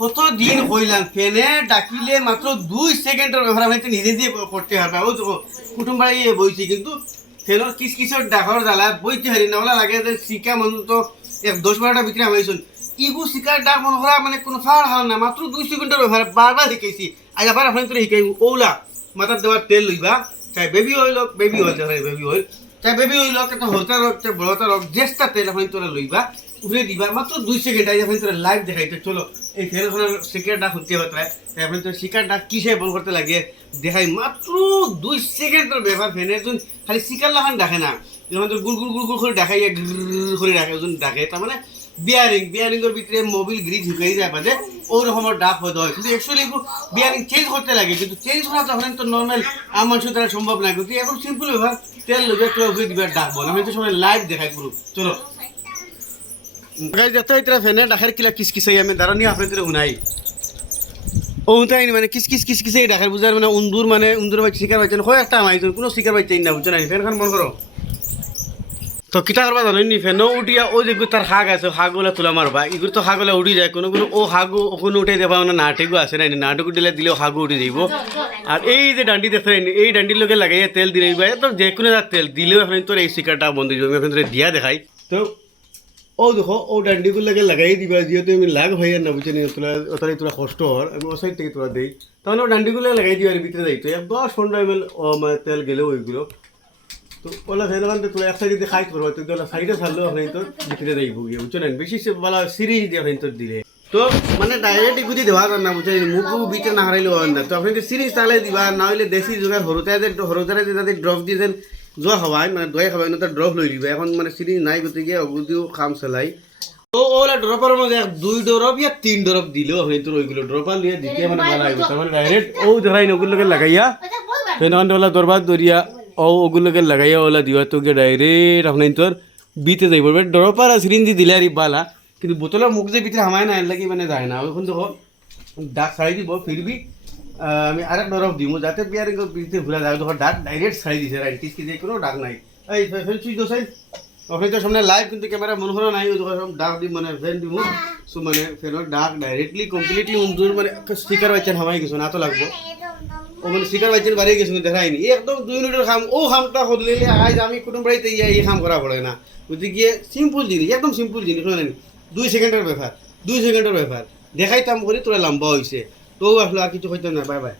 কত দিন হইলাম ফেনে ডাকিলে মাত্র 2 সেকেন্ডের ব্যবহার আমি নিজে দিয়ে করতে পারবে ও তো কুটুম বাড়ি বইছি কিন্তু ফেনোর কিসকিসের ডাকর জ্বালা বইতে হারি না ওলা লাগে যে শিকা মানুষ তো 10-12টা বিক্রি আমাইছুন ইগু শিকার ডাক মনে করা মানে কোনো ফার হাল না মাত্র 2 সেকেন্ডের ব্যবহার বারবার শিখাইছি আজ আবার আপনার তোর শিখাই ওলা মাথার দেওয়ার তেল লইবা চাই baby oil baby oil baby oil চাই বেবি অয়েল একটা হলতা রক চাই বড়তা রক জেস্টা তেল আপনার তোরা লইবা উঠে দিবা মাত্র 2 সেকেন্ড আজ আপনার তোরা লাইভ দেখাইতে চলো এই ফেরোখানের শিকার ডাক হতে হতে আপনি তো শিকার ডাক কিসে বল করতে লাগে দেখাই মাত্র 2 সেকেন্ডের ব্যাপার ফেনে একজন খালি শিকার লাগান ডাকে না যখন তো গুড় গুড় গুড় গুড় করে ডাকাই করে ডাকে একজন ডাকে তার মানে বিয়ারিংয়ের ভিতরে মোবিল গ্রিজ ঢুকাই যায় বাদে ওরকমের ডাক হতে হয় কিন্তু অ্যাকচুয়ালি বিয়ারিং চেঞ্জ করতে লাগে কিন্তু চেঞ্জ করা তখন তো নর্মাল আমার মানুষের দ্বারা সম্ভব না কিন্তু এখন সিম্পল ব্যাপার তেল লোকে তোরা উঠে দিবার ডাক বল আমি তো সময় লাইভ দেখাই পুরো চলো যত এটা ফেনে ডাকের কিলা কিসকিসাই আমি দাঁড়ানি আপনাদের শুনাই ও তাই মানে কিসকিসাই ডাকের বুঝার মানে উন্দুর বাচ্চা শিকার বাচ্চা হয় একটা আমাইজন কোনো শিকার বাচ্চা না বুঝছো না ফেনখান মন করো তো কিতা করবা জানেন নি ফেন উঠিয়া ও যেগুলো তার হাগ আছে হাগুলা তোলা মারবা এগুলো তো হাগুলা উঠি যায় কোনো ও হাগু ওখানে উঠে দেবা মানে নাটকও আছে না নাটক দিলেও হাগু উঠে যাইব আর এই যে ডান্ডি দেখেন এই ডান্ডির লোকে লাগাইয়া তেল দিলে একদম যে কোনো তেল দিলেও এখন তোর এই শিকারটা বন্ধ হয়ে যাবে এখন তোর দিয়া দেখাই তো ও দেখো ও ডান্ডিগুলো লাগে লাগাই দিবা যেহেতু আমি লাগ ভাইয়া না বুঝে নিয়ে তোলা ওটাই তোলা কষ্ট হওয়ার আমি ও সাইড থেকে তোলা দিই তখন ও ডান্ডিগুলো লাগাই দিবা আর ভিতরে যাইতো 10-15 ml মানে তেল গেলেও ওইগুলো তো ওলা ফেনখান তোলা এক সাইডে দিয়ে খাই করবো তো ওলা সাইডে ছাড়লেও এখন তোর ভিতরে যাইব গিয়ে বুঝছো না বেশি বলা সিরিজ দিয়ে এখন তোর দিলে তো মানে ডাইরেক্ট এগুলি দেওয়া যান না বুঝছেন মুখও ভিতরে না হারাইলেও হয় না তো আপনি সিরিজ তাহলে দিবা না হলে দেশি যোগার হরুতারে তাদের ড্রপ দিয়ে দেন জ্বর হওয়ায় মানে দই খাওয়াই না তার ড্রপ লই দিবা এখন মানে সিরিজ নাই গতিকে অগুদিও খাম চালাই তো ওলা ড্রপার মধ্যে 2 ড্রপ ইয়া 3 ড্রপ দিলেও আপনি তোর ওইগুলো ড্রপার নিয়ে দিতে মানে ভালো হইব তার মানে ডাইরেক্ট ও ধরাই ওগুলোকে লাগাইয়া ফেনখান ওলা দরবার দরিয়া ও ওগুলোকে লাগাইয়া ওলা দিবা তোকে ডাইরেক্ট আপনি তোর বিতে যাইব ড্রপার আর সিরিঞ্জ দিলে আর বালা কিন্তু বোতলের মুখ যে ভিতরে হামায় না এর লাগি মানে যায় না ওইখান দেখো ডাক ছাড়াই দিব ফিরবি আমি আরেক ডরফ দিব যাতে বিয়ারিং ভিতরে ঘুরা যায় দেখো ডাক ডাইরেক্ট ছাড়াই দিছে রাইট কিসকি যে কোনো ডাক নাই এই ফেল সুইচ দোসাই ওখানে তো সামনে লাইভ কিন্তু ক্যামেরা মনে হলো নাই ওই দেখো ডাক দি মানে ফেন দিব সো মানে ফেনের ডাক ডাইরেক্টলি কমপ্লিটলি উন্দুর মানে স্টিকার বাচ্চা হামাই কিছু না তো লাগবো ও মানে স্টিকার বাচ্চা বাড়ি গেছে দেখায়নি একদম 2 মিনিটের কাম ও কামটা হদলে আজ আমি কুটুম বাড়িতে এই কাম করা পড়ে না গিয়ে সিম্পল জিনিস একদম সিম্পল জিনিস শোনেন 2 সেকেন্ডের ব্যাপার দেখাইতাম করে তোরা লম্বা হয়েছে তো আসলে আর কিছু হইতো না বাই বাই